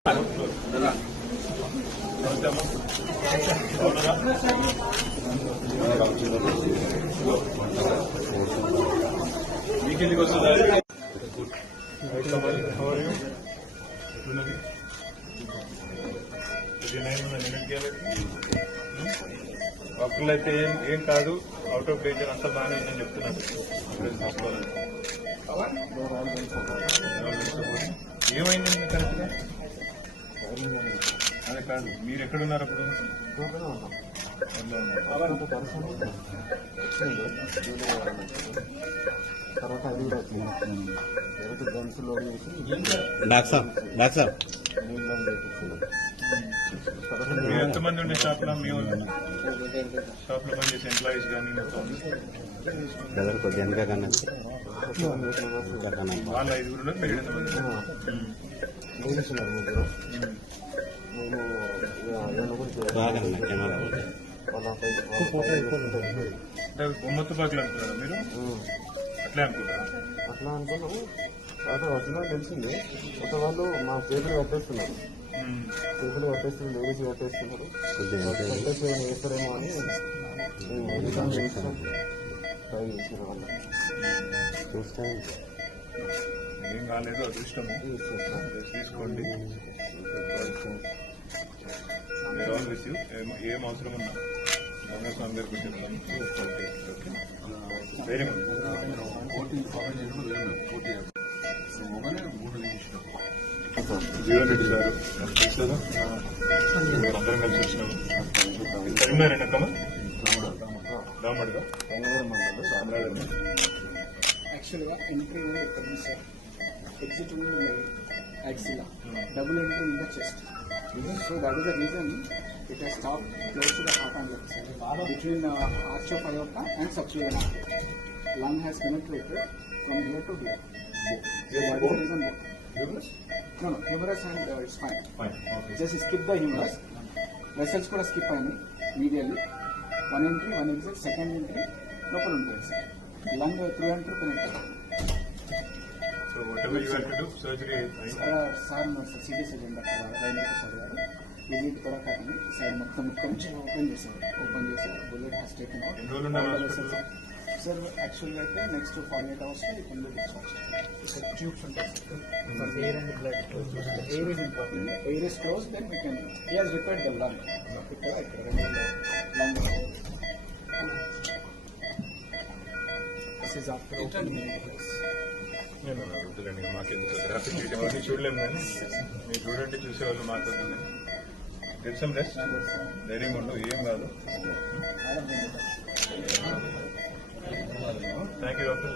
మీకెందుకు వస్తుంది? డాక్టర్లు అయితే ఏం కాదు, అవుట్ ఆఫ్ డేంజర్ అంతా బాగానే ఉందని చెప్తున్నారు. ఏమైంది కరెక్ట్గా? అదే కాదు, మీరు ఎక్కడున్నారు అప్పుడు? మీరు ఎంతమంది ఉండే షాప్లో? మీ షాప్లో పనిచేసే ఎంప్లాయీస్ కానీ వాళ్ళ 5 మీరు ఎంతమంది? బొమ్మత్తు పాకలు అనుకున్నారా మీరు? అట్లే అనుకున్నారా? అట్లా అనుకున్నాం. వచ్చినా తెలిసింది. ఒక వాళ్ళు మా చేతులు కట్టేస్తున్నారు, లేడీస్ కట్టేస్తున్నారు. వేస్తారేమో అని ట్రై చేసిన వాళ్ళు ఏం కాలేదు, అదృష్టం తీసుకోండి. ఏం అవసరం ఉన్నా స్వామి గారికి very good. Jeevan Reddy sir తెలుసు, అందరం కలిసి వచ్చినాము. కరీంనగర్ ఎన్నకమ్మ దామడుగా యాక్చువల్గా ఎంట్రీ ఇక్కడ ఉంది సార్, ఎగ్జిట్ ఉంది యాక్సిలా, double entry in the chest. So that is the reason it has stopped close to the heart and lungs, between arch of aorta and subclavian artery. Lung has penetrated from here to here. So that is the reason. humerus? No, humerus and it's fine. Okay. Just skip the humerus. Vessels kuda skip ayini medially. One entry, one exit, second entry local ఉంటుంది sir. Lung through and through penetrated. So whatever you have to do, surgery. Sir city surgeon doctor Rajendra sir గారు visit కూడా కానీ sir మొత్తం నుంచి open చేశారు. Bullet has taken out. ఎన్ని రోజులు ఉన్నారు హాస్పిటల్లో? సార్ యాక్చువల్గా అయితే నెక్స్ట్ 48 hours ఈ కింద డిశ్చార్జ్. సార్ ట్యూబ్స్ ఉంటాయి sir, air and blood. Air is important. Air is close, then we can he has repaired the lung. ఇక్కడ లంగ్ దిస్ ఇస్ ఆఫ్టర్ నేను వద్దులేండి, మాకెందుకు గ్రాఫిక్ అవన్నీ చూడలేము. కానీ మీరు చూడండి, చూసేవాళ్ళు మాట్లాడుతుంది. తెలుసాం రెస్ట్, ధైర్యం ఉండవు, ఏం కాదు. Thank you doctor.